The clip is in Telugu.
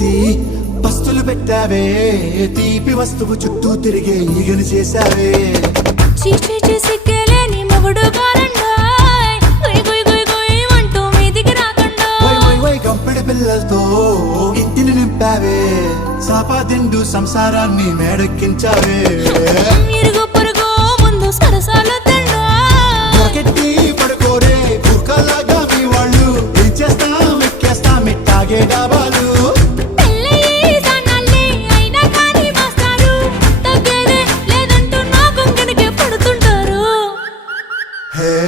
చేసి పస్తులు పెట్టావే, తీపి వస్తువు చుట్టూ తిరిగే ఈగలు చేశావే. చీచీ చేసి కేలేని మొగుడు గారండాయ్, గుయ్ గుయ్ గుయ్ గుయ్ అంటూ మీదికి రాకుండా కంపెడి పిల్లలతో ఇంటిని నింపావే, సాపా దిండు సంసారాన్ని మేడెక్కించావే. ఇరుగు